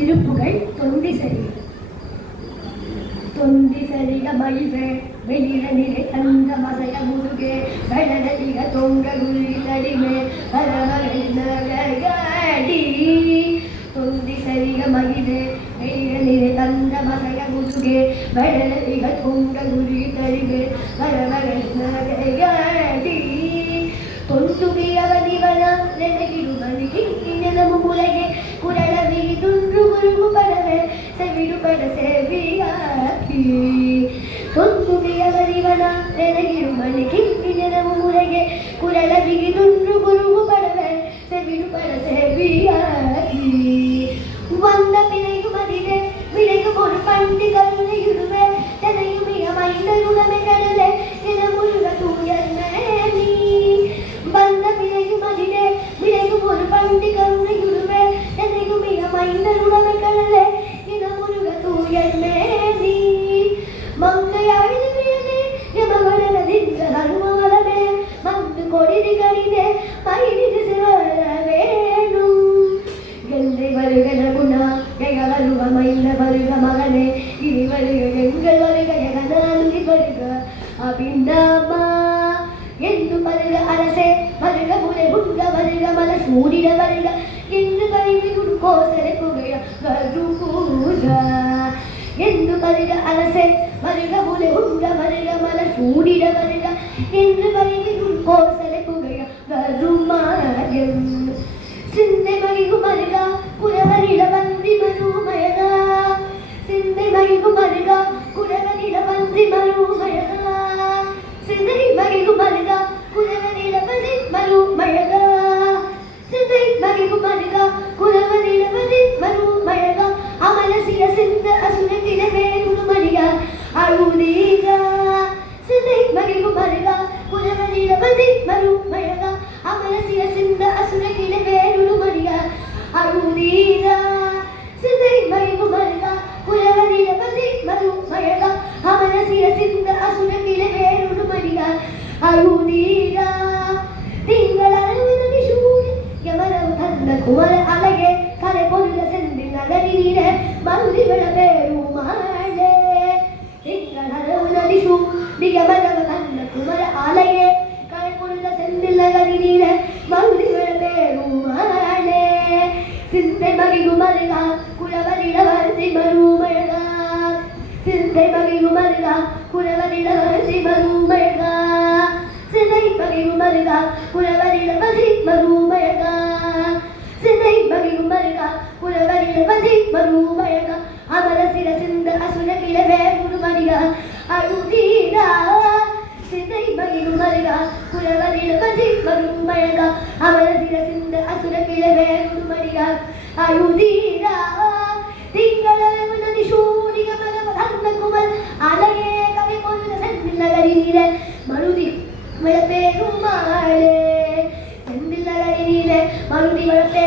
திருப்புகழ் தொந்தி சரி தொந்தி சரிக மயிலே வெளிர நிறை தந்த மசைய முருகே வெள்ளதிக தொங்க குளிரடிமே பரமகடி தொந்தி சரிக மயிலே வெளிர நிறை தந்த மசைய முருகே வெள்ளதிக தொங்க குளிரடிமே பரமகடி தொந்துகியவனிவன ನೆನಗಿರುವನಿ ಕಿಂಕಿನೆನಮು ಮುಲಗೆ ಕುರಳವಿಗಿ ದುಂಡು ಗುರುಗು ಪಡವೆ ಸೆವಿಡು ಪಡ ಸೇವಿಯಾಕಿ ತೊಂದುಗಿಯವನಿವನ ನೆನಗಿರುವನಿ ಕಿಂಕಿನೆನಮು ಮುಲಗೆ ಕುರಳವಿಗಿ ದುಂಡು ಗುರುಗು ಪಡವೆ ಸೆವಿಡು ಪಡ ಸೇವಿಯಾಕಿ വന്ന പിണയും അതിലെ വിളയും ഒരു പണ്ടി കരുണയുടുവേ തെനയും മികമൈന്ദരുടമെ കടലെ ഇനമുരുക തൂയന്നേ നീ വന്ന പിണയും അതിലെ വിളയും ഒരു പണ്ടി കരുണയുടുവേ തെനയും മികമൈന്ദരുടമെ കടലെ ഇനമുരുക തൂയന്നേ നീ മങ്കയാഴി പ്രിയനെ യമകളനദിന്റെ ഹനുമാലമേ മന്ത് കൊടിതി കരിതെ മൈനിത് ശിവരവേണു ഗന്ധை வருகன குணா கைகளருவ மயில வருக மகனே இனி வருக எங்கள் வருக எகனாந்தி வருக அபிந்தமா ಎಂದು வருக அரசே வருக முலை உங்க வருக மல சூடிட வருக என்று கருவி குடுக்கோசரை புகைய வருக ಎಂದು வருக அரசே வருக முலை உங்க வருக மல சூடிட வருக என்று கருவி குடுக்கோசரை புகைய வருமாயம் சிந்தை மகிகு மருக குரவனிட வந்தி மருமயக சிந்தை மகிகு மருக குரவனிட வந்தி மருமயக சிந்தை மகிகு மருக குரவனிட வந்தி மருமயக சிந்தை மகிகு மருக குரவனிட வந்தி மருமயக அமலசிய சிந்த அசுரகில வேணுமணிக அழுதீக சிந்தை மகிகு மருக குரவனிட வந்தி மருமயக அமலசிய சிந்த அசுரகில வேணுமணிக அழுதீக சிந்தை மகிகு மருக குரவனிட வந்தி மருமயக அமலசிய சிந்த அசுரகில வேணுமணிக அழுதீக திங்கள் அழுவதி சூடி யமரம் தந்த குமர அழகே கலை பொருள செந்தி நகரி நீர மருதி விட பேருமாளே திங்கள் அழுவதி சூடி யமரம் தந்த குமர அழகே கலை பொருள செந்தி நகரி நீர மருதி விட பேருமாளே சிந்தை மகிகு மருக குரவனிட வந்தி மருமயக சிந்தை மகிகு மருக குரவனிட வந்தி மருமயக சிந்தை மகிகு மருக குரவனிட வந்தி மருமயக சிந்தை மகிகு மருக குரவனிட வந்தி மருமயக அமரசிர சிந்த அசுரகில வேணுமணிக அழுதீரா சிந்தை மகிகு மருக குரவனிட வந்தி மருமயக அமரசிர சிந்த அசுரகில வேணுமணிக அழுதீரா திங்களளவு நதி சூடிக மரவ தந்த குமல் அழகே கவி பொருள செந்தில் நகரி நீர மருதி விளப்பேருமாளே செந்தில் நகரி நீர மருதி விளப்பே